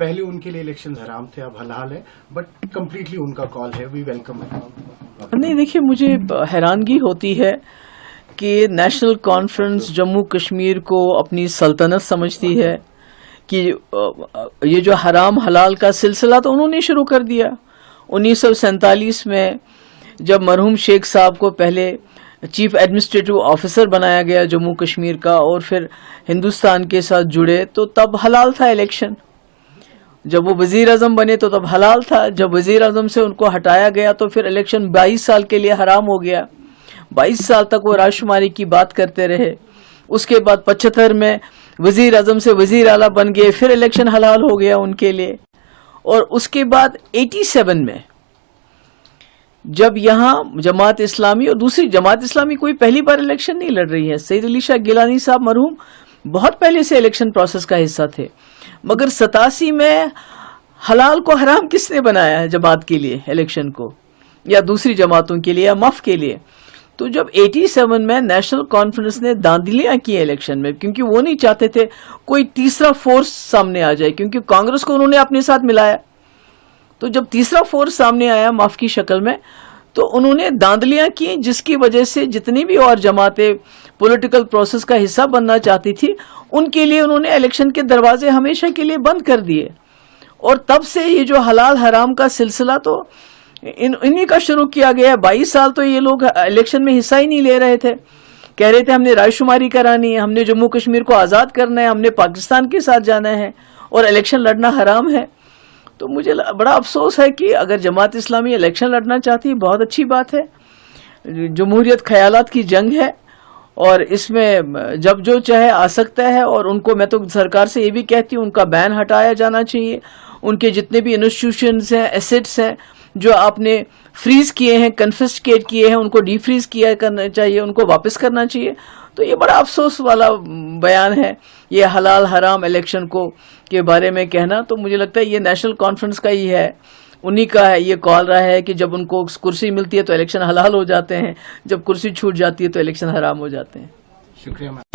پہلے ان کے لیے الیکشن حرام تھے، اب حلال ہے، بٹ کمپلیٹلی ان کا کال ہے، وی ویلکم ہے. نہیں دیکھیے، مجھے حیرانگی ہوتی ہے کہ نیشنل کانفرنس جموں کشمیر کو اپنی سلطنت سمجھتی ہے کہ یہ جو حرام حلال کا سلسلہ تو انہوں نے شروع کر دیا 1947 میں، جب مرحوم شیخ صاحب کو پہلے چیف ایڈمنسٹریٹو آفیسر بنایا گیا جموں کشمیر کا، اور پھر ہندوستان کے ساتھ جڑے تو تب حلال تھا الیکشن. جب وہ وزیر اعظم بنے تو تب حلال تھا، جب وزیر اعظم سے ان کو ہٹایا گیا تو پھر الیکشن 22 سال کے لیے حرام ہو گیا. 22 سال تک وہ رائے شماری کی بات کرتے رہے. اس کے بعد 75 میں وزیر اعظم سے وزیر اعلیٰ بن گئے، پھر الیکشن حلال ہو گیا ان کے لیے. اور اس کے بعد 87 میں جب یہاں جماعت اسلامی اور دوسری جماعت اسلامی کوئی پہلی بار الیکشن نہیں لڑ رہی ہے، سید علی شاہ گیلانی صاحب مرحوم بہت پہلے سے الیکشن پروسیس کا حصہ تھے، مگر 87 میں حلال کو حرام کس نے بنایا ہے جماعت کے لیے الیکشن کو، یا دوسری جماعتوں کے لیے، یا مف کے لیے؟ تو جب 87 میں نیشنل کانفرنس نے داندلیاں کی الیکشن میں، کیونکہ وہ نہیں چاہتے تھے کوئی تیسرا فورس سامنے آ جائے، کیونکہ کانگریس کو انہوں نے اپنے ساتھ ملایا. تو جب تیسرا فورس سامنے آیا مف کی شکل میں، تو انہوں نے داندلیاں کی، جس کی وجہ سے جتنی بھی اور جماعتیں پولیٹیکل پروسیس کا حصہ بننا چاہتی تھی، ان کے لیے انہوں نے الیکشن کے دروازے ہمیشہ کے لیے بند کر دیے. اور تب سے یہ جو حلال حرام کا سلسلہ تو انہی کا شروع کیا گیا. 22 سال تو یہ لوگ الیکشن میں حصہ ہی نہیں لے رہے تھے، کہہ رہے تھے ہم نے رائے شماری کرانی ہے، ہم نے جموں کشمیر کو آزاد کرنا ہے، ہم نے پاکستان کے ساتھ جانا ہے، اور الیکشن لڑنا حرام ہے. تو مجھے بڑا افسوس ہے کہ اگر جماعت اسلامی الیکشن لڑنا چاہتی ہے، بہت اچھی بات ہے. جمہوریت خیالات کی جنگ ہے، اور اس میں جب جو چاہے آ سکتا ہے. اور ان کو میں تو سرکار سے یہ بھی کہتی ہوں، ان کا بین ہٹایا جانا چاہیے. ان کے جتنے بھی انسٹیٹیوشنز ہیں، ایسٹس ہیں جو آپ نے فریز کیے ہیں، کنفسکیٹ کیے ہیں، ان کو ڈی فریز کیا کرنا چاہیے، ان کو واپس کرنا چاہیے. تو یہ بڑا افسوس والا بیان ہے یہ حلال حرام الیکشن کو کے بارے میں کہنا. تو مجھے لگتا ہے یہ نیشنل کانفرنس کا ہی ہے، انہی کا ہے یہ کال رہا ہے کہ جب ان کو کرسی ملتی ہے تو الیکشن حلال ہو جاتے ہیں، جب کرسی چھوٹ جاتی ہے تو الیکشن حرام ہو جاتے ہیں. شکریہ.